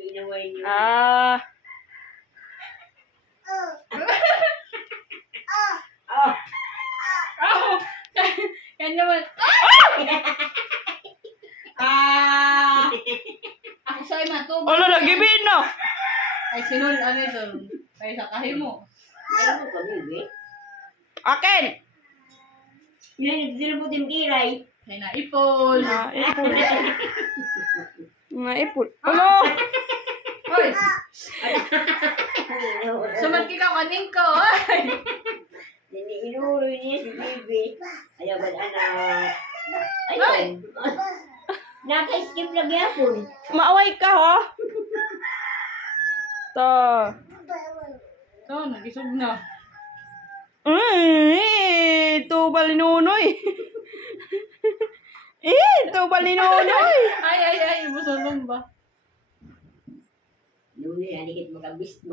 inaway niyo. Ah. Oh! Yan naman. Ako sa'yo matubig. Ano nagibin no? Ay, sinul, ano ito? Kaya sa kahimo. Ayaw ko kami, eh. Akin. Yun, dinubutin kiray. Kaya naipon. Naipon. Naipon. Ano? Hoy! Sumat ka kanin ko. Inuuloy niya si Bibi. Ayaw ba anak? Ay! Ayun. Naka-skip lang yapon. Maaway ka ho? To. Ito, nagisog na. Ito balinunoy. Ito balinunoy. Ay, busolong ba? Nuni, anikit makabis.